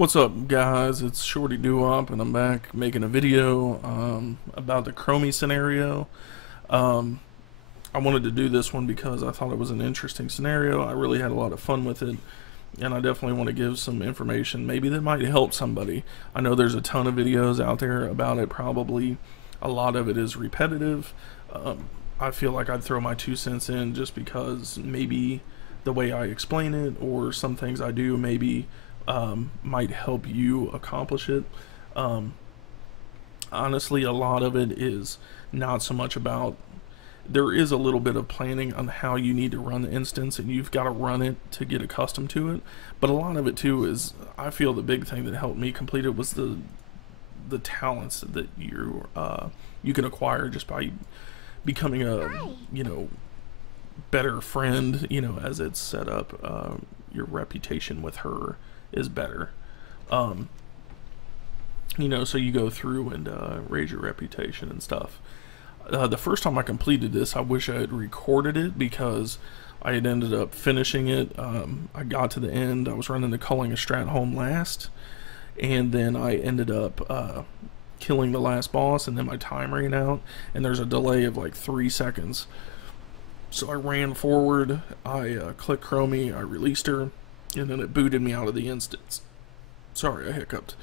What's up, guys? It's Shorty Doo-Wop, and I'm back making a video about the Chromie scenario. Um, I wanted to do this one because I thought it was an interesting scenario. I really had a lot of fun with it, and I definitely want to give some information maybe that might help somebody. I know there's a ton of videos out there about it. Probably a lot of it is repetitive. I feel like I'd throw my 2 cents in just because maybe the way I explain it or some things I do maybe might help you accomplish it. Honestly, a lot of it is not so much about, there is a little bit of planning on how you need to run the instance, and you've got to run it to get accustomed to it. But a lot of it too is, I feel the big thing that helped me complete it was the talents that you can acquire just by becoming a better friend, as it's set up. Your reputation with her is better. So you go through and raise your reputation and stuff. The first time I completed this, I wish I had recorded it because I had ended up finishing it. I got to the end. I was running the Culling a Strat home last, and then I ended up killing the last boss, and then my time ran out, and there's a delay of like 3 seconds. So I ran forward, I clicked Chromie, I released her, and then it booted me out of the instance. Sorry, I hiccuped.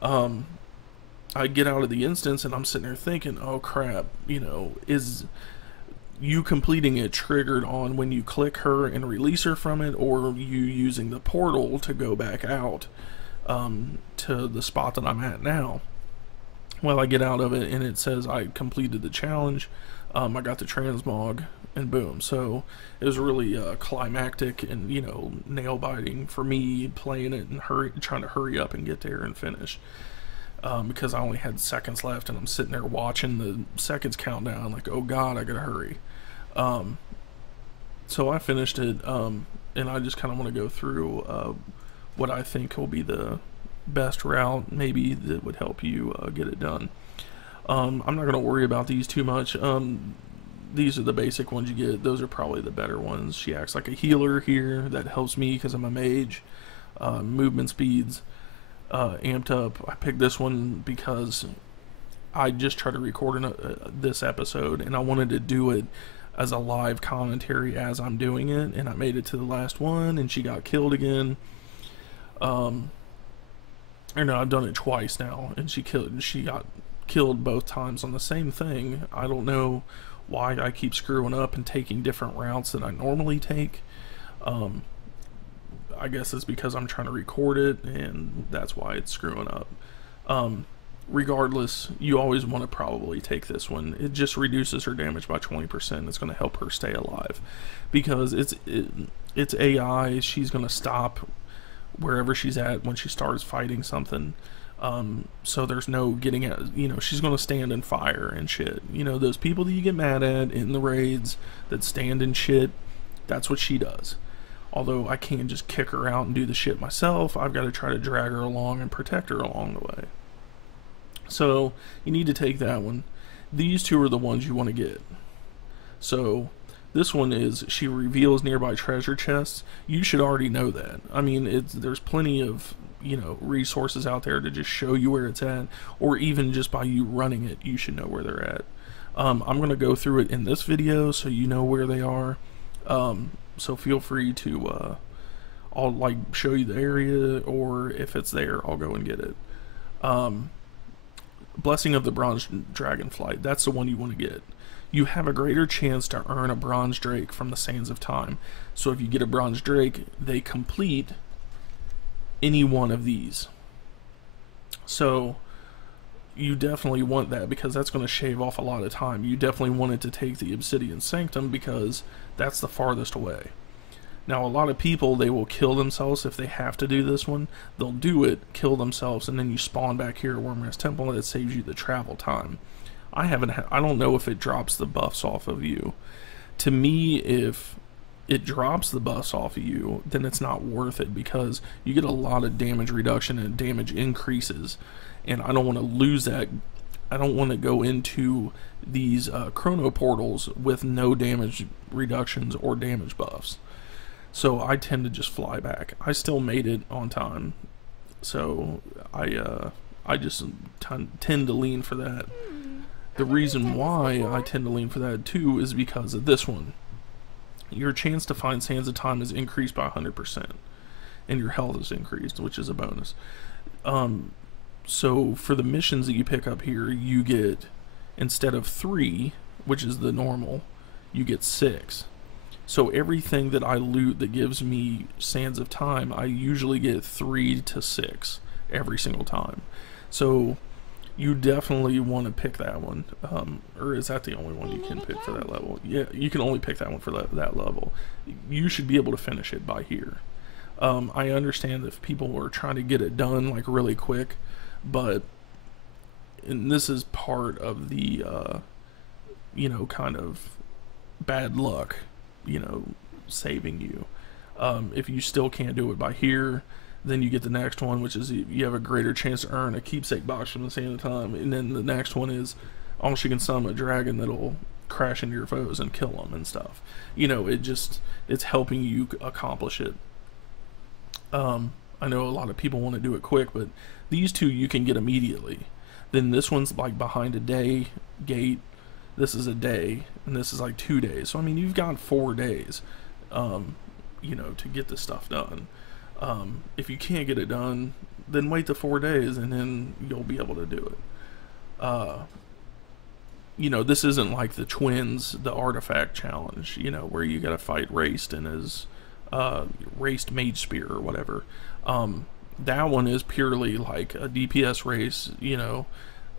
I get out of the instance and I'm sitting there thinking, oh crap, is you completing it triggered on when you click her and release her from it, or you using the portal to go back out to the spot that I'm at now? Well, I get out of it and it says I completed the challenge. I got the transmog, and boom. So it was really climactic and nail biting for me playing it and trying to hurry up and get there and finish, because I only had seconds left, and I'm sitting there watching the seconds count down like, oh god, I gotta hurry. So I finished it, and I just kind of want to go through what I think will be the best route maybe that would help you get it done. I'm not going to worry about these too much. These are the basic ones you get. Those are probably the better ones. She acts like a healer here. That helps me because I'm a mage. Movement speeds amped up. I picked this one because I just tried to record this episode, and I wanted to do it as a live commentary as I'm doing it, and I made it to the last one, and she got killed again. I've done it twice now, and she got killed both times on the same thing. I don't know why I keep screwing up and taking different routes that I normally take. I guess it's because I'm trying to record it, and that's why it's screwing up. Regardless, you always want to probably take this one. It just reduces her damage by 20%. It's going to help her stay alive because it's AI. She's going to stop wherever she's at when she starts fighting something. So there's no getting at, she's going to stand and fire and shit. Those people that you get mad at in the raids that stand and shit, that's what she does. Although I can't just kick her out and do the shit myself, I've got to try to drag her along and protect her along the way. So you need to take that one. These two are the ones you want to get. So this one is, she reveals nearby treasure chests. You should already know that. I mean, there's plenty of resources out there to just show you where it's at, or even just by you running it, you should know where they're at. I'm going to go through it in this video so you know where they are. So feel free to, I'll show you the area, or if it's there, I'll go and get it. Blessing of the Bronze Dragonflight, that's the one you want to get. You have a greater chance to earn a Bronze Drake from the Sands of Time. So if you get a Bronze Drake, they complete any one of these. So you definitely want that because that's going to shave off a lot of time. You definitely wanted to take the Obsidian Sanctum because that's the farthest away. Now, a lot of people, they will kill themselves if they have to do this one. They'll do it, kill themselves, and then you spawn back here at Wormrest Temple, and it saves you the travel time. I don't know if it drops the buffs off of you. To me, if it drops the buffs off of you, then it's not worth it because you get a lot of damage reduction and damage increases, and I don't want to lose that. I don't want to go into these chrono portals with no damage reductions or damage buffs. So I tend to just fly back. I still made it on time. So I just tend to lean for that. The reason why I tend to lean for that too is because of this one. Your chance to find Sands of Time is increased by 100%, and your health is increased, which is a bonus. So for the missions that you pick up here, you get, instead of 3, which is the normal, you get 6. So everything that I loot that gives me Sands of Time, I usually get 3 to 6 every single time. So you definitely want to pick that one. Or is that the only one you can pick for that level? Yeah, you can only pick that one for that level. You should be able to finish it by here. I understand if people are trying to get it done like really quick, but and this is part of the you know, kind of bad luck, you know, saving you. If you still can't do it by here, then you get the next one, which is you have a greater chance to earn a keepsake box from the Sand of Time, and then the next one is also you can summon a dragon that'll crash into your foes and kill them and stuff. You know, it's helping you accomplish it. I know a lot of people want to do it quick, but these two you can get immediately. Then this one's like behind a day gate. This is a day, and this is like 2 days. So I mean, you've got 4 days, you know, to get this stuff done. If you can't get it done, then wait the 4 days, and then you'll be able to do it. You know, this isn't like the twins, the artifact challenge, you know, where you gotta fight Raced and his Raced Mage Spear or whatever. That one is purely like a DPS race, you know,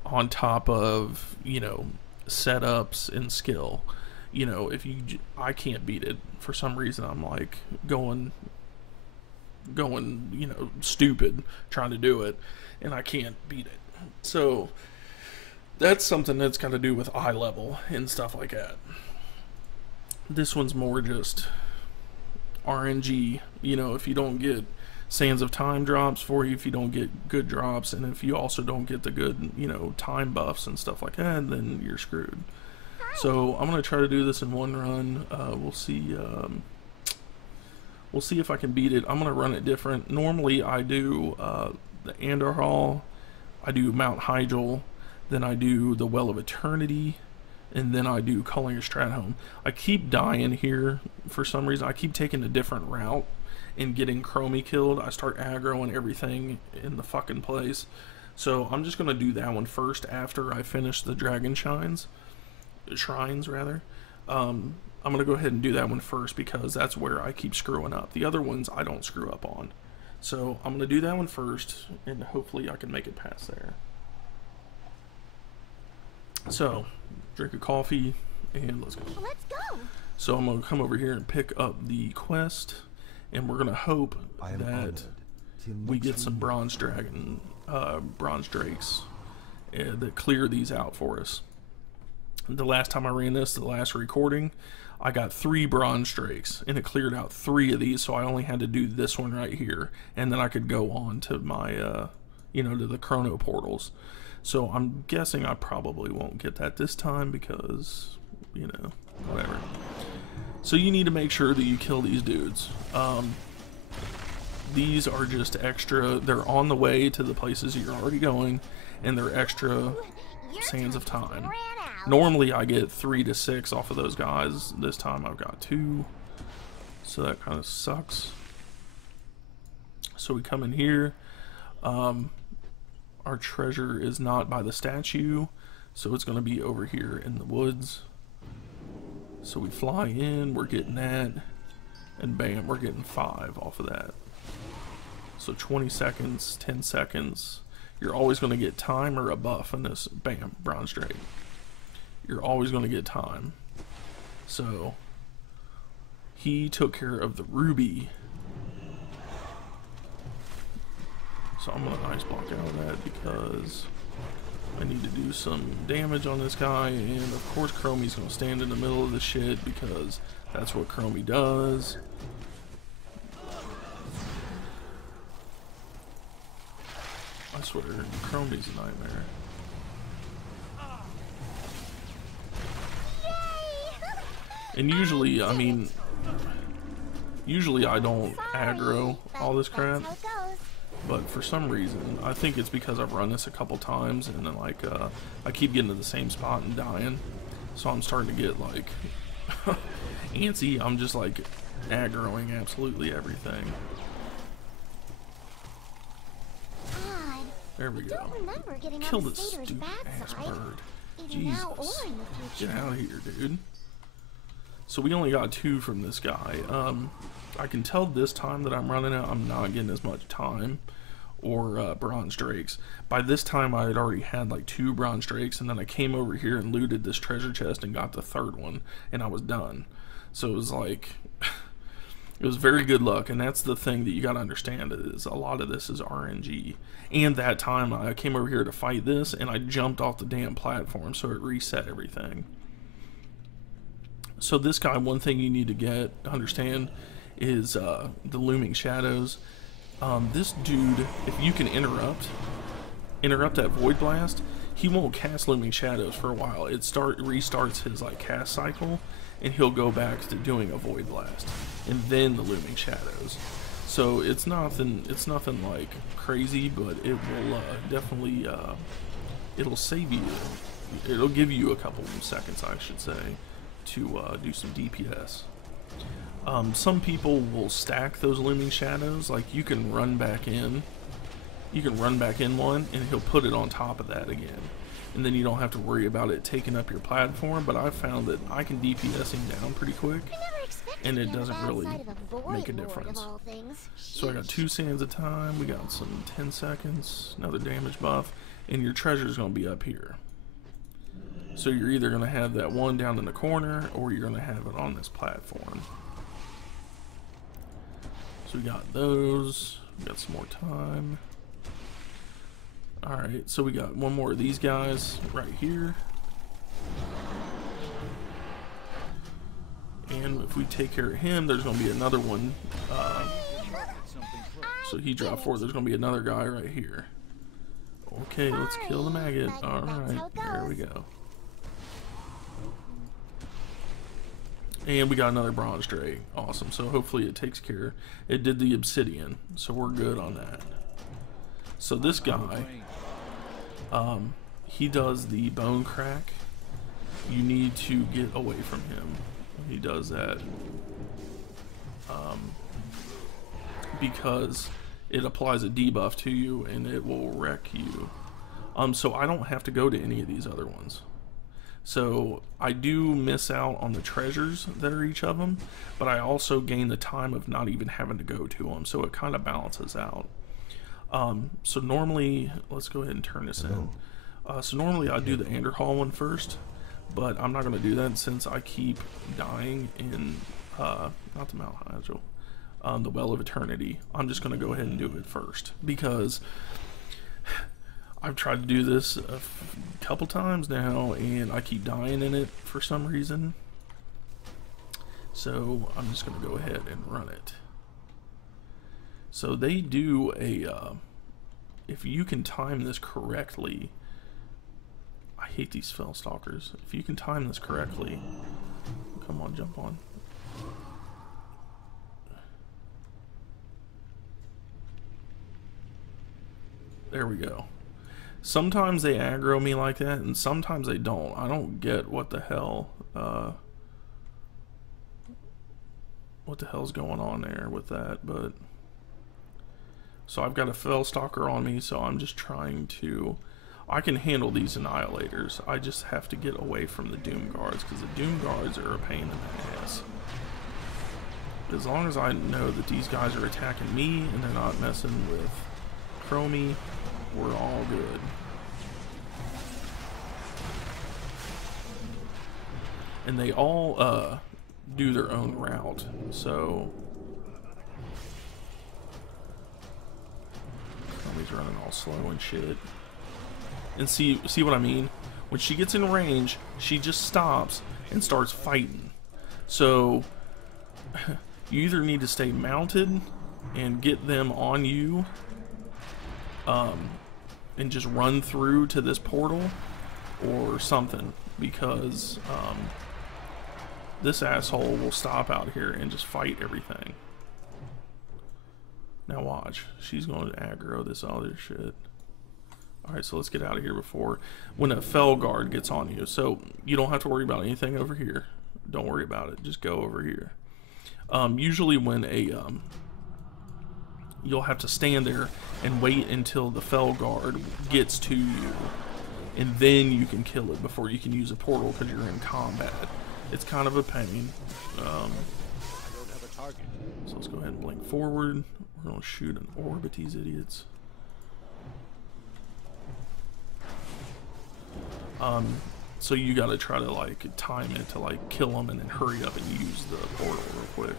on top of, you know, setups and skill. You know, if you, I can't beat it for some reason. I'm like going, you know, stupid trying to do it, and I can't beat it. So that's something that's got to do with eye level and stuff like that. This one's more just RNG. You know, if you don't get Sands of Time drops for you, if you don't get good drops, and if you also don't get the good, you know, time buffs and stuff like that, then you're screwed. So I'm gonna try to do this in one run. We'll see. We'll see if I can beat it. I'm gonna run it different. Normally I do the Andorhal, I do Mount Hyjal, then I do the Well of Eternity, and then I do Culling Stratholme. I keep dying here for some reason. I keep taking a different route and getting Chromie killed. I start aggroing everything in the fucking place. So I'm just gonna do that one first after I finish the Dragon Shrines rather. I'm gonna go ahead and do that one first because that's where I keep screwing up. The other ones I don't screw up on. So I'm gonna do that one first, and hopefully I can make it past there. So, drink a coffee, and let's go. Let's go. So I'm gonna come over here and pick up the quest, and we're gonna hope that we get some bronze drakes that clear these out for us. The last time I ran this, the last recording, I got 3 bronze drakes, and it cleared out 3 of these, so I only had to do this one right here, and then I could go on to my, you know, to the chrono portals. So I'm guessing I probably won't get that this time because, you know, whatever. So you need to make sure that you kill these dudes. These are just extra, they're on the way to the places you're already going, and they're extra Sands of Time. Normally I get 3 to 6 off of those guys. This time I've got 2, so that kind of sucks. So we come in here. Our treasure is not by the statue, so it's going to be over here in the woods. So we fly in, we're getting that, and bam, we're getting 5 off of that. So 20 seconds, 10 seconds. You're always going to get time or a buff in this. Bam, bronze drake. You're always going to get time. So he took care of the ruby. So I'm going to ice block out of that because I need to do some damage on this guy. And of course Chromie's going to stand in the middle of the shit because that's what Chromie does. I swear, Chromie's a nightmare. And usually, I mean, usually I don't aggro all this crap. but for some reason, I think it's because I've run this a couple times, and then like I keep getting to the same spot and dying, so I'm starting to get like antsy. I'm just like aggroing absolutely everything. There we go. Kill this stupid ass bird. Jesus. Get out of here, dude. So we only got 2 from this guy. I can tell this time that I'm running out, I'm not getting as much time or bronze drakes. By this time I had already had like 2 bronze drakes, and then I came over here and looted this treasure chest and got the 3rd one, and I was done. So it was like it was very good luck, and that's the thing that you gotta understand, is a lot of this is RNG. And that time I came over here to fight this, and I jumped off the damn platform, so it reset everything. So this guy, one thing you need to understand is the looming shadows. This dude, if you can interrupt that void blast, he won't cast looming shadows for a while. It restarts his like cast cycle, and he'll go back to doing a void blast, and then the looming shadows. So it's nothing like crazy, but it will definitely it'll save you. It'll give you a couple of seconds, I should say, to do some DPS. Some people will stack those looming shadows. Like you can run back in one, and he'll put it on top of that again, and then you don't have to worry about it taking up your platform. But I've found that I can DPS him down pretty quick, and it doesn't really make a difference. So I got 2 sands of time, we got some 10 seconds, another damage buff, and your treasure is going to be up here. So you're either going to have that one down in the corner, or you're going to have it on this platform. So we got those, we got some more time. Alright, so we got one more of these guys right here. And if we take care of him, there's going to be another one. So he dropped 4. There's going to be another guy right here. Okay, let's kill the maggot. Alright, there we go. And we got another bronze drake. Awesome. So hopefully it takes care. It did the obsidian, so we're good on that. So this guy, he does the bone crack. You need to get away from him. He does that because it applies a debuff to you, and it will wreck you. So I don't have to go to any of these other ones. So I do miss out on the treasures that are each of them, but I also gain the time of not even having to go to them, so it kind of balances out. So normally, let's go ahead and turn this in. So normally I do the Anderhall one first, but I'm not going to do that since I keep dying in, not the Mount Hygel, the Well of Eternity. I'm just going to go ahead and do it first, because I've tried to do this a couple times now, and I keep dying in it for some reason. So I'm just going to go ahead and run it. So they do a, if you can time this correctly, I hate these fell stalkers. If you can time this correctly, come on, jump on. There we go. Sometimes they aggro me like that, and sometimes they don't. I don't get what the hell, what the hell's going on there with that, but so I've got a fell stalker on me, so I'm just trying to, I can handle these annihilators. I just have to get away from the doom guards, because the doom guards are a pain in the ass. As long as I know that these guys are attacking me and they're not messing with Chromie, we're all good. And they all do their own route, so Chromie's running all slow and shit. And see what I mean? When she gets in range, she just stops and starts fighting. So you either need to stay mounted and get them on you, and just run through to this portal or something, because this asshole will stop out here and just fight everything. Now watch. She's going to aggro this other shit. Alright, so let's get out of here before when a fell guard gets on you. So you don't have to worry about anything over here. Don't worry about it. Just go over here. Usually when a you'll have to stand there and wait until the fell guard gets to you, and then you can kill it before you can use a portal because you're in combat. It's kind of a pain. So let's go ahead and blink forward. We're gonna shoot an orb at these idiots. So you gotta try to like time it to like kill them and then hurry up and use the portal real quick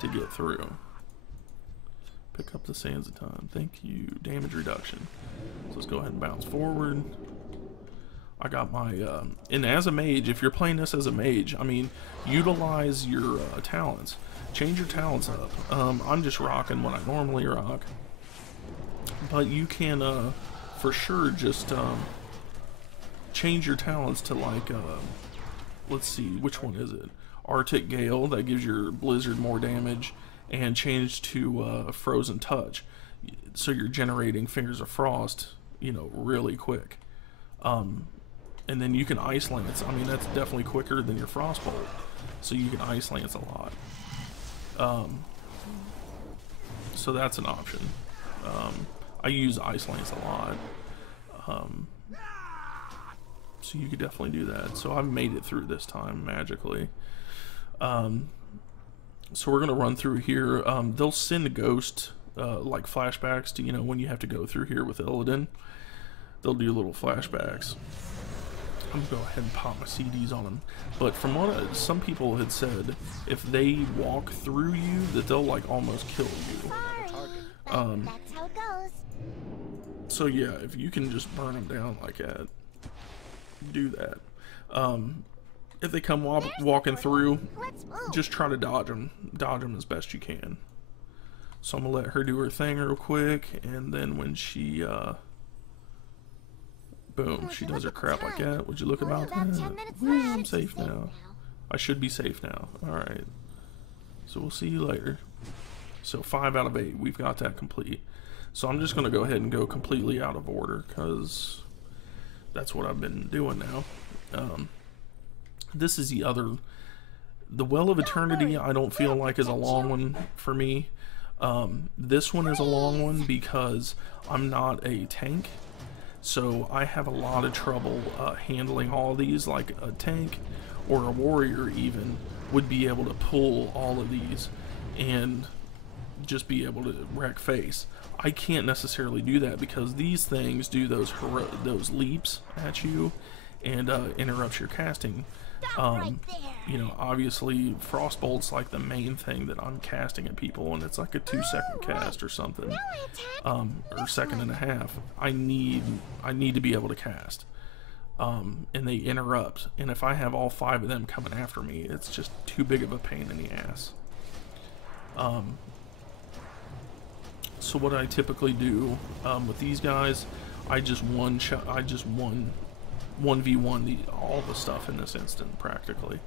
to get through. Pick up the sands of time. Thank you. Damage reduction. So let's go ahead and bounce forward. I got my, and as a mage, if you're playing this as a mage, I mean, utilize your talents. Change your talents up. I'm just rocking what I normally rock. But you can, for sure, just, change your talents to like, let's see, which one is it? Arctic Gale, that gives your blizzard more damage, and change to Frozen Touch, so you're generating Fingers of Frost, you know, really quick. And then you can Ice Lance. I mean, that's definitely quicker than your Frostbolt, so you can Ice Lance a lot. So that's an option. I use Ice Lance a lot. So you could definitely do that. So I've made it through this time magically. So we're gonna run through here. They'll send a ghost like flashbacks to, you know, when you have to go through here with Illidan. They'll do little flashbacks. I'm gonna go ahead and pop my CDs on them. But from what some people had said, if they walk through you, that they'll like almost kill you. That's how it goes. So yeah, if you can just burn them down like that, do that. If they come walking through, just try to dodge them as best you can. So I'm gonna let her do her thing real quick, and then when she boom, she does her crap like that. Would you look about that? I'm safe now. I should be safe now. Alright, so we'll see you later. So 5 out of 8, we've got that complete. So I'm just gonna go ahead and go completely out of order, because that's what I've been doing now. This is the Well of Eternity. I don't feel like is a long one for me. This one is a long one because I'm not a tank, so I have a lot of trouble handling all of these. Like a tank or a warrior even would be able to pull all of these and just be able to wreck face. I can't necessarily do that because these things do those leaps at you and interrupts your casting. You know, obviously Frostbolt's like the main thing that I'm casting at people, and it's like a 2-second cast or something, or second and a half. I need to be able to cast, and they interrupt, and if I have all 5 of them coming after me, it's just too big of a pain in the ass. So what I typically do with these guys, I just 1v1 all the stuff in this instant practically.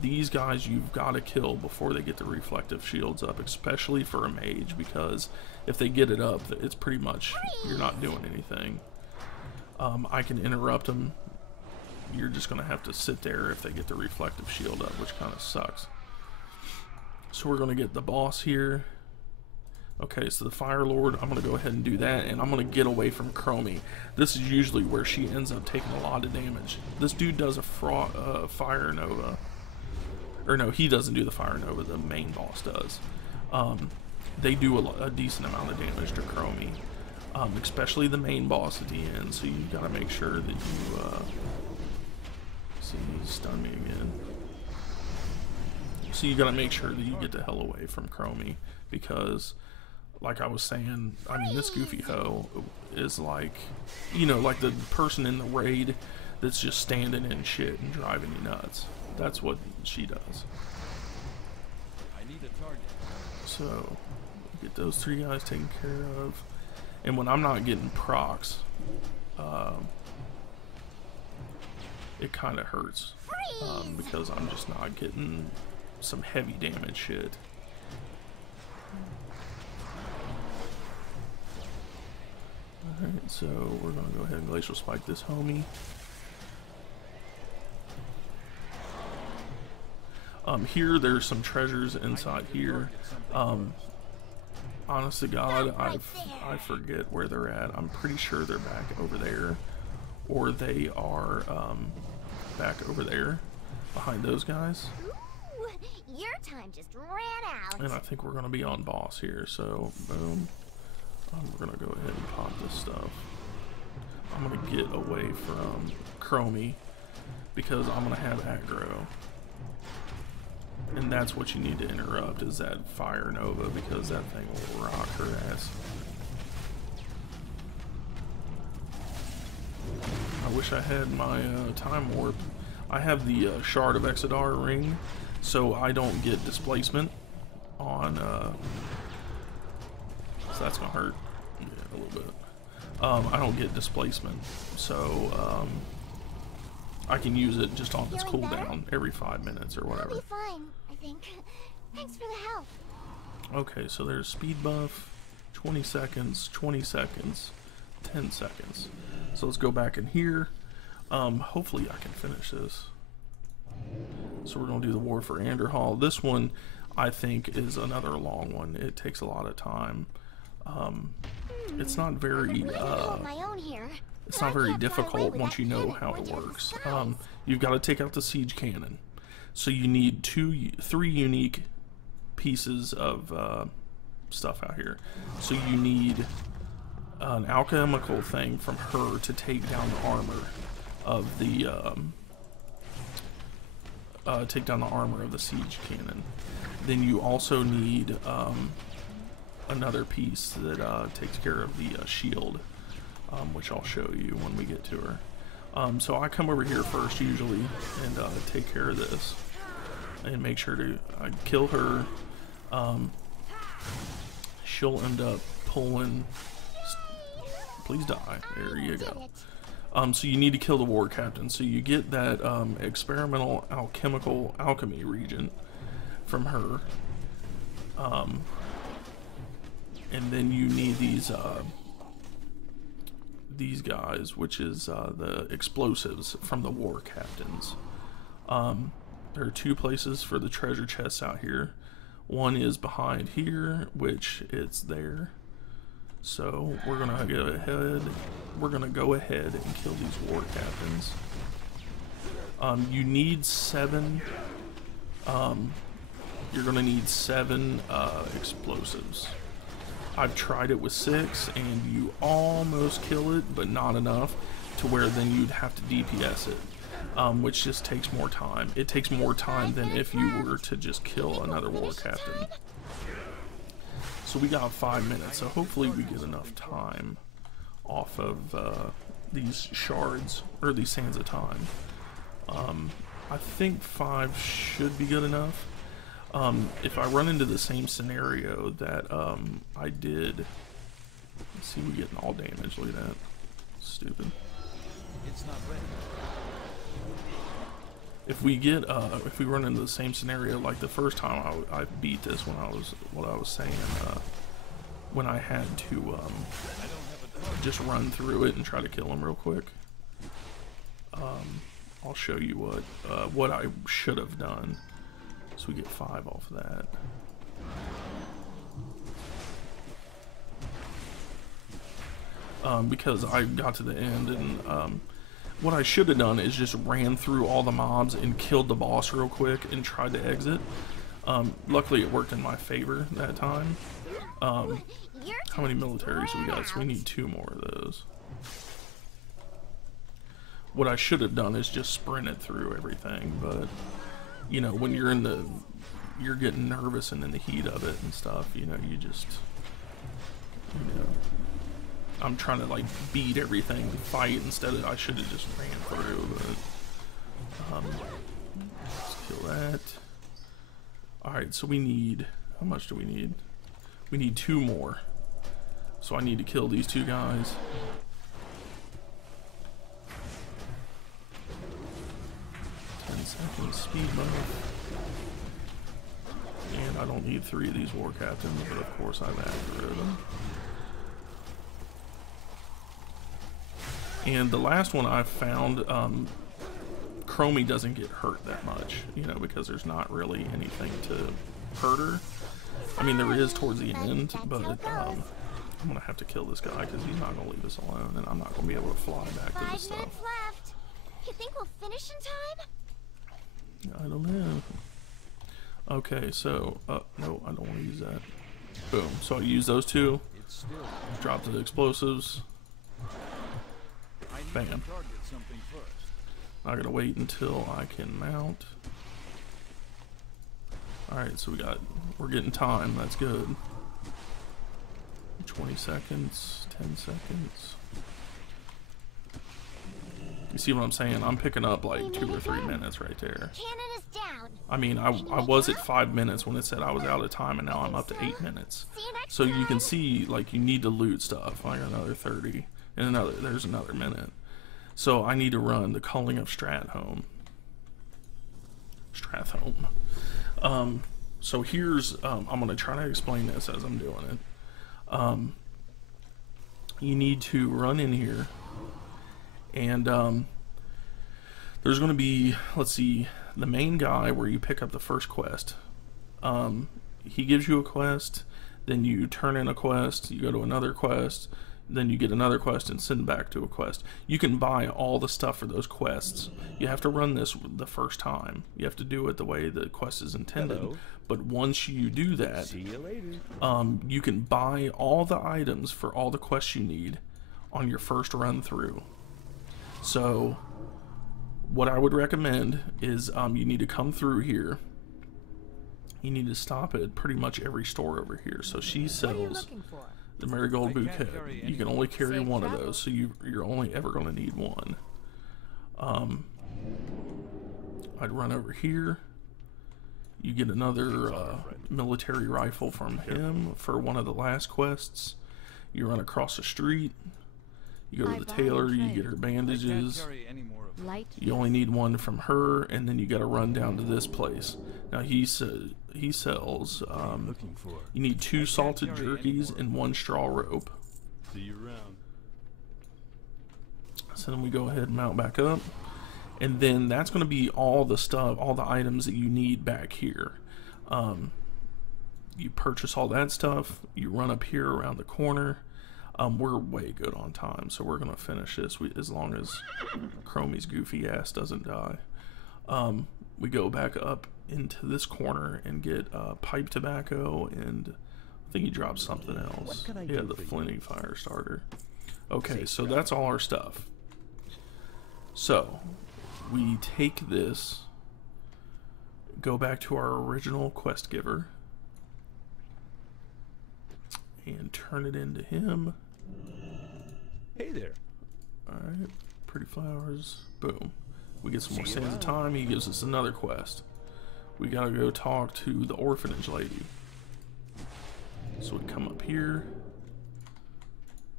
These guys you've got to kill before they get the reflective shields up, especially for a mage, because if they get it up, it's pretty much you're not doing anything. I can interrupt them. You're just gonna have to sit there if they get the reflective shield up, which kind of sucks. So we're gonna get the boss here. Okay, so the Fire Lord, I'm going to go ahead and do that, and I'm going to get away from Chromie. This is usually where she ends up taking a lot of damage. This dude does a Fire Nova. Or no, he doesn't do the Fire Nova, the main boss does. They do a decent amount of damage to Chromie, especially the main boss at the end, so you got to make sure that you... see, he stunned me again. So you got to make sure that you get the hell away from Chromie, because... like I was saying, I mean, this goofy hoe is like, you know, like the person in the raid that's just standing in shit and driving you nuts. That's what she does. I need a target. So, get those 3 guys taken care of. And when I'm not getting procs, it kind of hurts. Because I'm just not getting some heavy damage shit. Alright, so we're gonna go ahead and glacial spike this homie. Here there's some treasures inside here. Honest to God, I forget where they're at. I'm pretty sure they're back over there, or they are back over there behind those guys. Ooh, your time just ran out. And I think we're gonna be on boss here. So boom, we're gonna go ahead and pop this stuff. I'm gonna get away from Chromie because I'm gonna have aggro. And that's what you need to interrupt, is that fire nova, because that thing will rock her ass. I wish I had my time warp. I have the shard of Exodar ring, so I don't get displacement on. So that's gonna hurt. Yeah, a little bit. I don't get displacement, so I can use it just on this cooldown every 5 minutes or whatever. I'll be fine, I think. Thanks for the help. Okay, so there's speed buff, 20 seconds, 20 seconds, 10 seconds. So let's go back in here. Hopefully I can finish this. So we're going to do the War for Anderhall. This one, I think, is another long one. It takes a lot of time. It's not very... It's not very difficult once you know how it works. You've got to take out the siege cannon. So you need 3 unique pieces of stuff out here. So you need an alchemical thing from her to take down the armor of the siege cannon. Then you also need another piece that takes care of the shield. Which I'll show you when we get to her. So I come over here first usually and take care of this and make sure to kill her. She'll end up pulling. Please die. There you go. So you need to kill the war captain. So you get that experimental alchemy regent from her, and then you need these guys, which is the explosives from the war captains. There are 2 places for the treasure chests out here. One is behind here, which it's there. So we're gonna go ahead. We're gonna go ahead and kill these war captains. You need 7. You're gonna need 7 explosives. I've tried it with 6, and you almost kill it, but not enough to where then you'd have to DPS it, which just takes more time. It takes more time than if you were to just kill another war captain. So we got 5 minutes, so hopefully we get enough time off of these shards, or these sands of time. I think 5 should be good enough. If I run into the same scenario that I did, let's see, we getting all damage. Look at that, stupid. It's not ready. If we get, if we run into the same scenario like the first time I beat this, when I was saying, when I had to just run through it and try to kill him real quick. I'll show you what I should have done. So we get 5 off of that. Because I got to the end, and what I should have done is just ran through all the mobs and killed the boss real quick and tried to exit. Luckily it worked in my favor that time. How many militaries we got? So we need 2 more of those. What I should have done is just sprinted through everything, but you know, when you're you're getting nervous and in the heat of it and stuff, you know, you just, you know, I'm trying to like beat everything and fight instead of, I should have just ran through, but let's kill that. Alright, so we need, how much do we need? We need 2 more. So I need to kill these 2 guys. Speed buff. And I don't need 3 of these war captains, but of course I've added rid of them. And the last one I found, Chromie doesn't get hurt that much, you know, because there's not really anything to hurt her. I mean, there is towards the end, but I'm gonna have to kill this guy because he's not gonna leave us alone, and I'm not gonna be able to fly back to this 5 minutes stuff. left. You think we'll finish in time? I don't know. Okay, so, no, I don't want to use that. Boom. So I use those two. It's still. Drop the explosives. I need Bam. to target something first. I gotta wait until I can mount. Alright, so we're getting time. That's good. 20 seconds, 10 seconds. You see what I'm saying? I'm picking up like 2 or 3 minutes right there. Cannon is down. I mean, I was at 5 minutes when it said I was out of time, and now I'm up to 8 minutes. So you can see, like, you need to loot stuff. I got another 30, and there's another minute. So I need to run the Culling of Strathome. So here's, I'm gonna try to explain this as I'm doing it. You need to run in here, and there's going to be, let's see, the main guy where you pick up the first quest. He gives you a quest, then you turn in a quest, you go to another quest, then you get another quest and send back to a quest. You can buy all the stuff for those quests. You have to run this the first time. You have to do it the way the quest is intended. Hello. But once you do that, See you later. you can buy all the items for all the quests you need on your first run through. So what I would recommend is you need to come through here. You need to stop at pretty much every store over here. So she sells the marigold bouquet. You can only carry one of those, so you're only ever going to need one. I'd run over here. You get another military rifle from him for one of the last quests. You run across the street. You go to the tailor, you get her bandages. You only need one from her, and then you got to run down to this place. Now he sells. You need 2 salted jerkies and 1 straw rope. See you around. So then we go ahead and mount back up, and then that's going to be all the stuff, all the items that you need back here. You purchase all that stuff. You run up here around the corner. We're way good on time, so we're gonna finish this as long as Chromie's goofy ass doesn't die. We go back up into this corner and get pipe tobacco, and I think he drops something else. Yeah, the flinty fire starter. Okay, so that's all our stuff. So we take this, go back to our original quest giver, and turn it into him. Hey there. Alright, pretty flowers. Boom. We get some more sands of time. He gives us another quest. We gotta go talk to the orphanage lady. So we come up here.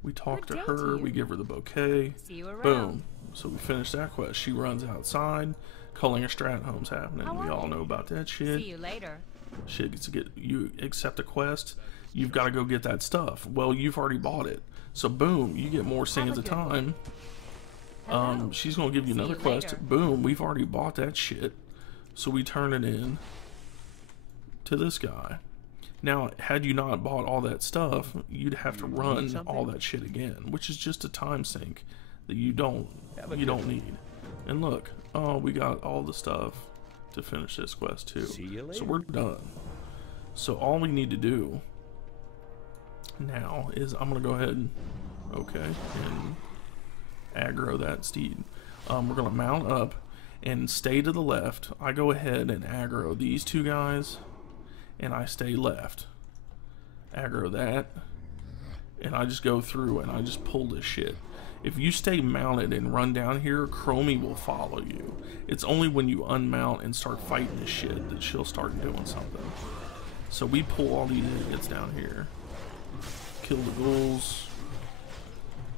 We talk to her. We give her the bouquet. Boom. So we finish that quest. She runs outside. Culling of Strathome's happening. We all know about that shit. See you later. Shit gets to get you accept a quest. You've got to go get that stuff. Well, you've already bought it. So boom, you get more sands of time. She's gonna give you another quest. Boom, we've already bought that shit. So we turn it in to this guy. Now, had you not bought all that stuff, you'd have to run all that shit again, which is just a time sink that you don't need. And look, oh, we got all the stuff to finish this quest too. So we're done. So all we need to do now is I'm gonna go ahead and aggro that steed. We're gonna mount up and stay to the left. I go ahead and aggro these 2 guys, and I stay left. Aggro that, and I just go through and I just pull this shit. If you stay mounted and run down here, Chromie will follow you. It's only when you unmount and start fighting this shit that she'll start doing something. So we pull all these idiots down here. Kill the ghouls.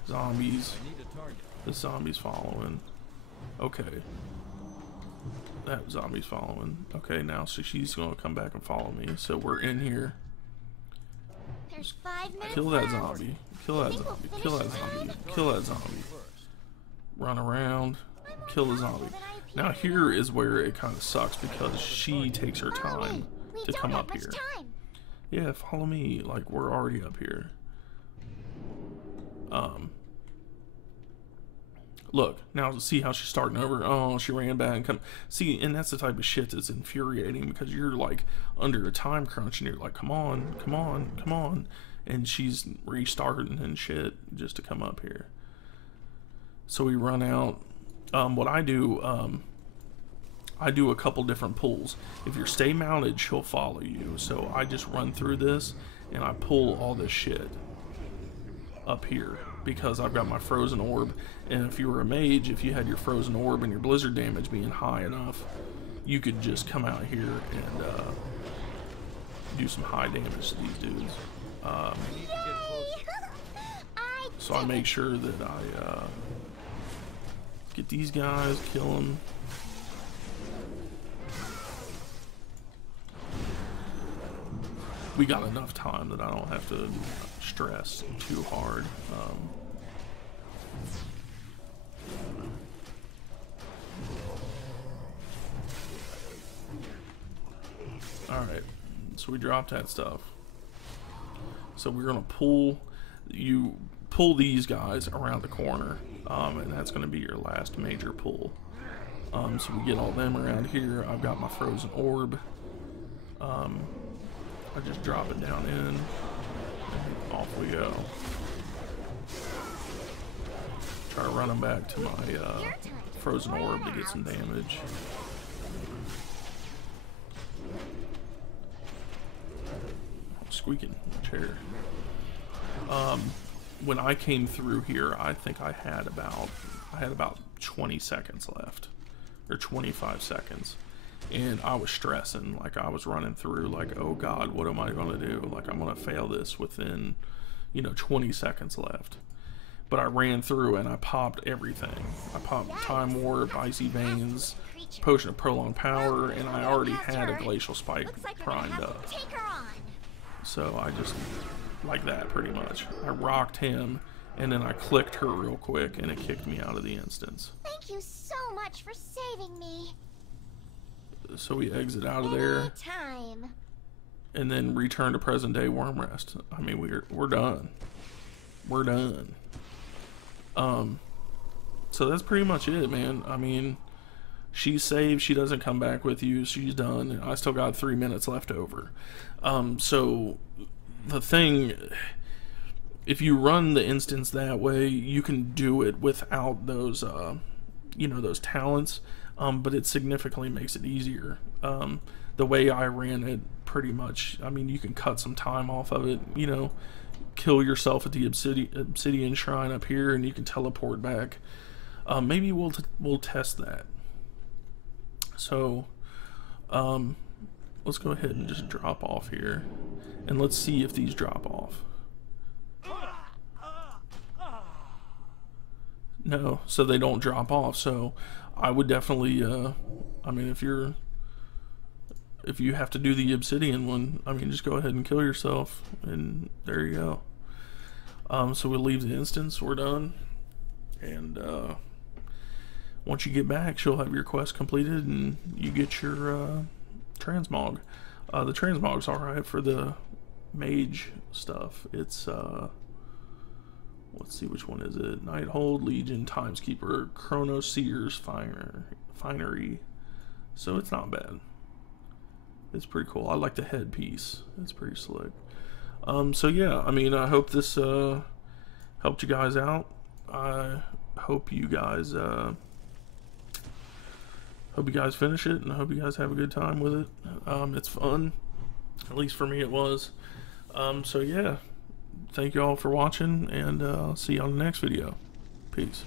Zombies. The zombie's following. Okay. That zombie's following. Okay, now so she's gonna come back and follow me. So we're in here. There's 5 minutes Kill that left. zombie. Kill that zombie. Kill that zombie. Kill that zombie. run around, kill the zombie. Now here is where it kind of sucks because she takes her time to come up here. Yeah, follow me. Like, we're already up here. Look, now see how she's starting over. Oh, she ran back and come. See, and that's the type of shit that's infuriating because you're like under a time crunch and you're like, come on, come on, come on. And she's restarting and shit just to come up here. So we run out. What I do a couple different pulls. If you're stay mounted, she'll follow you. So I just run through this and I pull all this shit up here because I've got my frozen orb. And if you were a mage, if you had your frozen orb and your blizzard damage being high enough, you could just come out here and do some high damage to these dudes. So I make sure that I get these guys, kill them. We got enough time that I don't have to stress too hard. Alright, so we dropped that stuff. So we're gonna pull these guys around the corner, and that's gonna be your last major pull. So we get all them around here. I've got my frozen orb. I just drop it down in, and off we go. Try to run them back to my frozen orb to get some damage. Squeaking chair. When I came through here, I think I had about 20 seconds left, or 25 seconds. And I was stressing, like I was running through like, oh God, what am I gonna do? Like I'm gonna fail this within, 20 seconds left. But I ran through and I popped everything. I popped Time Warp, Icy Veins, Potion of Prolonged Power, and I already had a Glacial Spike primed up. So I just, like that pretty much. I rocked him, and then I clicked her real quick, and it kicked me out of the instance. Thank you so much for saving me. So we exit out of there, and then return to present day worm rest. I mean, we're done. We're done. So that's pretty much it, man. I mean, she's saved. She doesn't come back with you. She's done. I still got 3 minutes left over. So the thing, if you run the instance that way, you can do it without those, those talents. But it significantly makes it easier. The way I ran it, pretty much, I mean, you can cut some time off of it, kill yourself at the obsidian shrine up here, and you can teleport back. Maybe we'll test that. So, let's go ahead and just drop off here, and let's see if these drop off. No, so they don't drop off. So I would definitely, I mean, if you have to do the obsidian one, I mean, just go ahead and kill yourself, and there you go. So we'll leave the instance. We're done, and once you get back, she'll have your quest completed, and you get your transmog. The transmog's all right for the mage stuff. It's let's see, which one is it? Nighthold, Legion, Timeskeeper, Chrono Seer's Finery. So it's not bad. It's pretty cool. I like the headpiece. It's pretty slick. So yeah, I mean, I hope this helped you guys out. I hope you guys finish it, and I hope you guys have a good time with it. It's fun. At least for me it was. So yeah, thank you all for watching, and I'll see you on the next video. Peace.